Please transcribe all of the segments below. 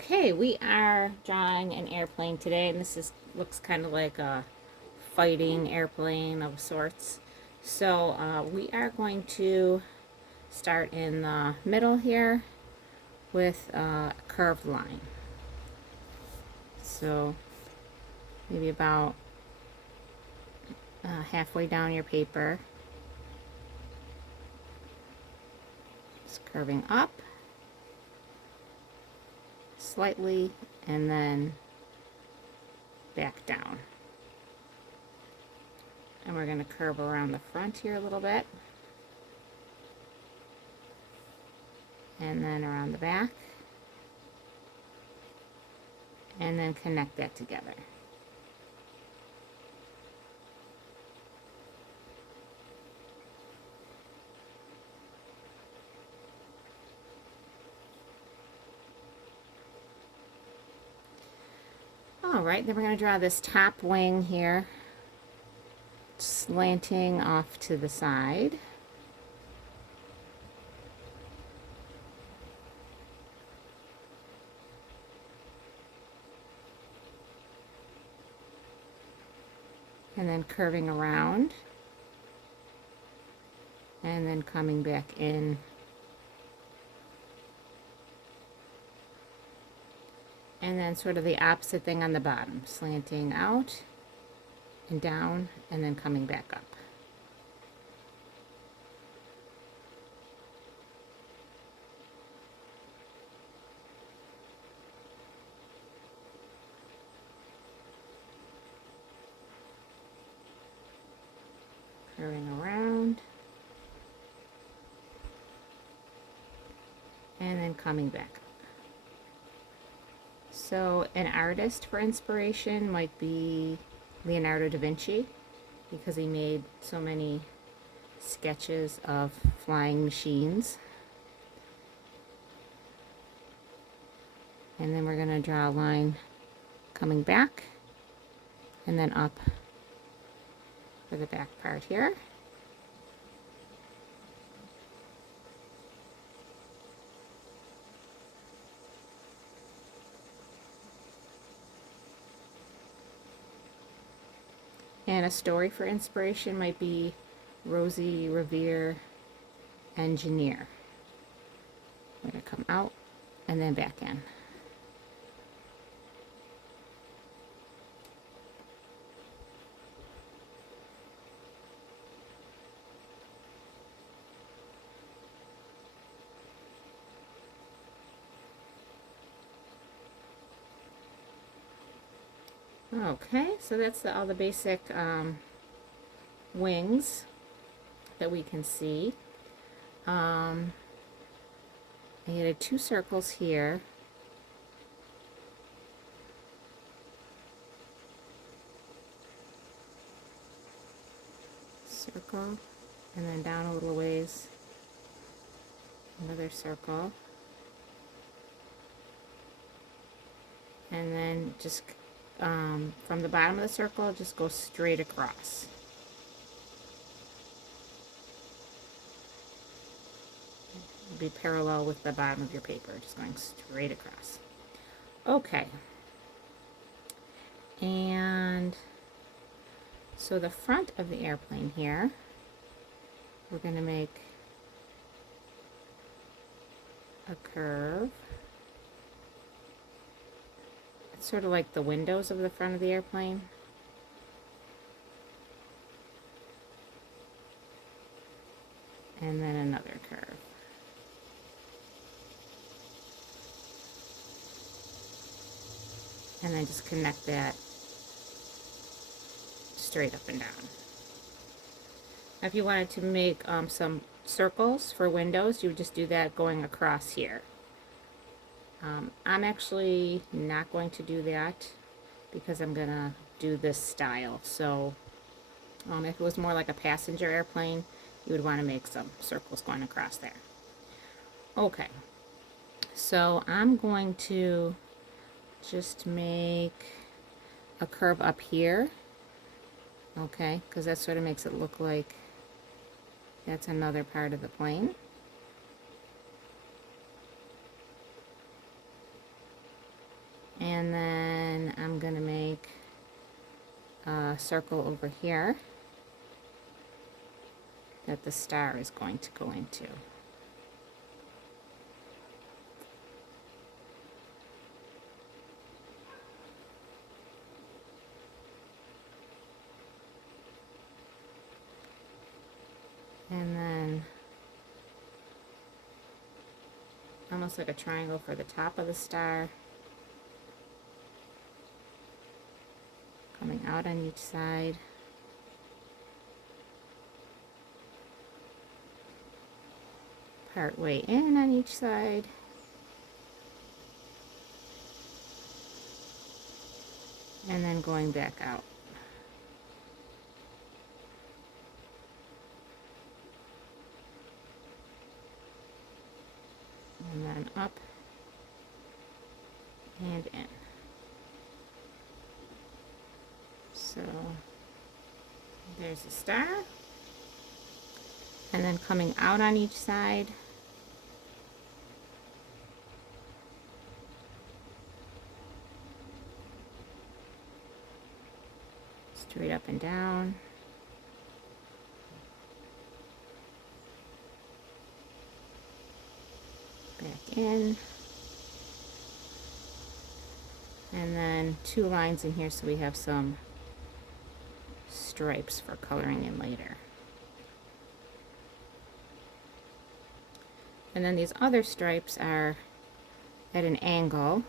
Okay, we are drawing an airplane today, and looks kind of like a fighting airplane of sorts. So we are going to start in the middle here with a curved line. So maybe about halfway down your paper, just curving up slightly and then back down. And we're going to curve around the front here a little bit. And then around the back. And then connect that together. Alright, then we're going to draw this top wing here, slanting off to the side. And then curving around. And then coming back in. And then sort of the opposite thing on the bottom, slanting out and down and then coming back up. Curving around. And then coming back up. So an artist for inspiration might be Leonardo da Vinci, because he made so many sketches of flying machines. And then we're going to draw a line coming back and then up for the back part here. And a story for inspiration might be Rosie Revere, Engineer. We're going to come out and then back in. Okay, so that's all the basic wings that we can see. I added 2 circles here. Circle, and then down a little ways, another circle. And then just from the bottom of the circle, just go straight across. Be parallel with the bottom of your paper, just going straight across. Okay. And so the front of the airplane here, we're going to make a curve. It's sort of like the windows of the front of the airplane. And then another curve. And then just connect that straight up and down. Now, if you wanted to make some circles for windows, you would just do that going across here. I'm actually not going to do that because I'm going to do this style. So if it was more like a passenger airplane, you would want to make some circles going across there. Okay, so I'm going to just make a curve up here, okay, because that sort of makes it look like that's another part of the plane. And then I'm going to make a circle over here that the star is going to go into. And then almost like a triangle for the top of the star, coming out on each side. Part way in on each side. And then going back out. And then up and in. So there's the star. And then coming out on each side. Straight up and down. Back in. And then 2 lines in here so we have some stripes for coloring in later. And then these other stripes are at an angle.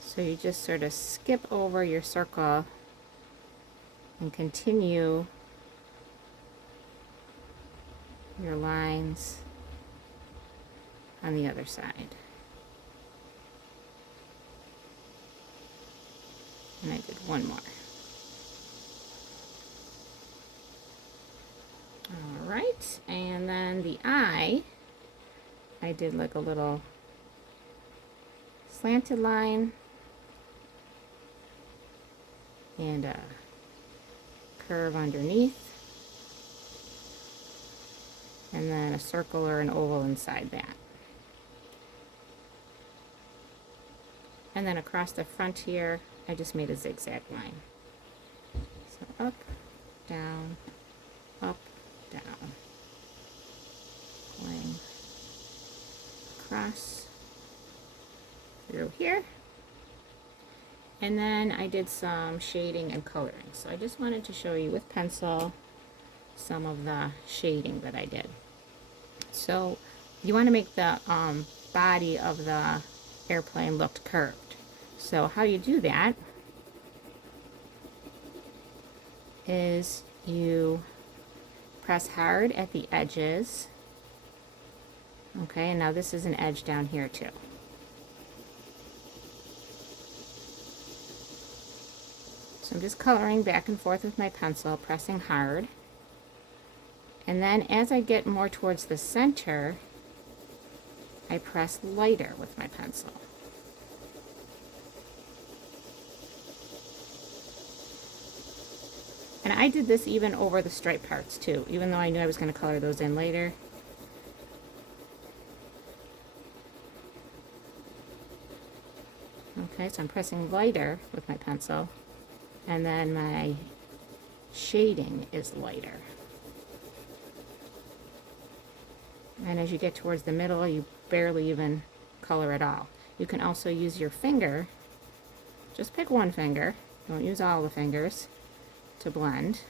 So you just sort of skip over your circle and continue your lines on the other side. And I did one more. All right, and then the eye, I did like a little slanted line and a curve underneath, and then a circle or an oval inside that. And then across the front here, I just made a zigzag line. So up, down, up, down, going across through here. And then I did some shading and coloring. So I just wanted to show you with pencil some of the shading that I did. So you want to make the body of the airplane look curved. So how you do that is you press hard at the edges. Okay, and now this is an edge down here too. So I'm just coloring back and forth with my pencil, pressing hard. And then as I get more towards the center, I press lighter with my pencil. And I did this even over the stripe parts too, even though I knew I was going to color those in later. Okay, so I'm pressing lighter with my pencil, and then my shading is lighter. And as you get towards the middle, you barely even color at all. You can also use your finger, just pick one finger, don't use all the fingers, to blend.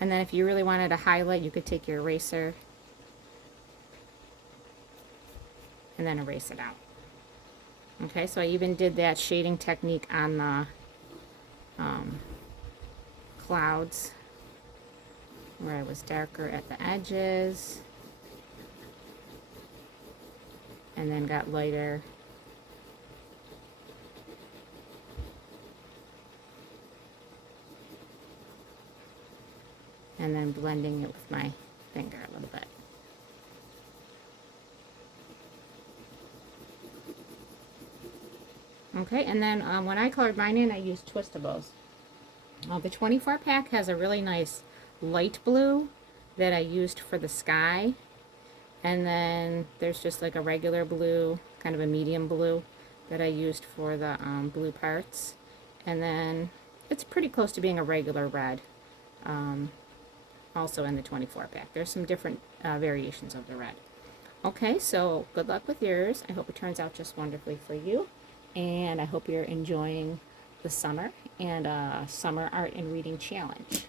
And then if you really wanted to highlight, you could take your eraser and then erase it out. Okay, so I even did that shading technique on the clouds, where I was darker at the edges and then got lighter and then blending it with my finger a little bit. Okay, and then when I colored mine in, I used Twistables. The 24 pack has a really nice light blue that I used for the sky. And then there's just like a regular blue, kind of a medium blue that I used for the blue parts. And then it's pretty close to being a regular red, also in the 24 pack. There's some different variations of the red. Okay, so good luck with yours. I hope it turns out just wonderfully for you. And I hope you're enjoying the summer and summer art and reading challenge.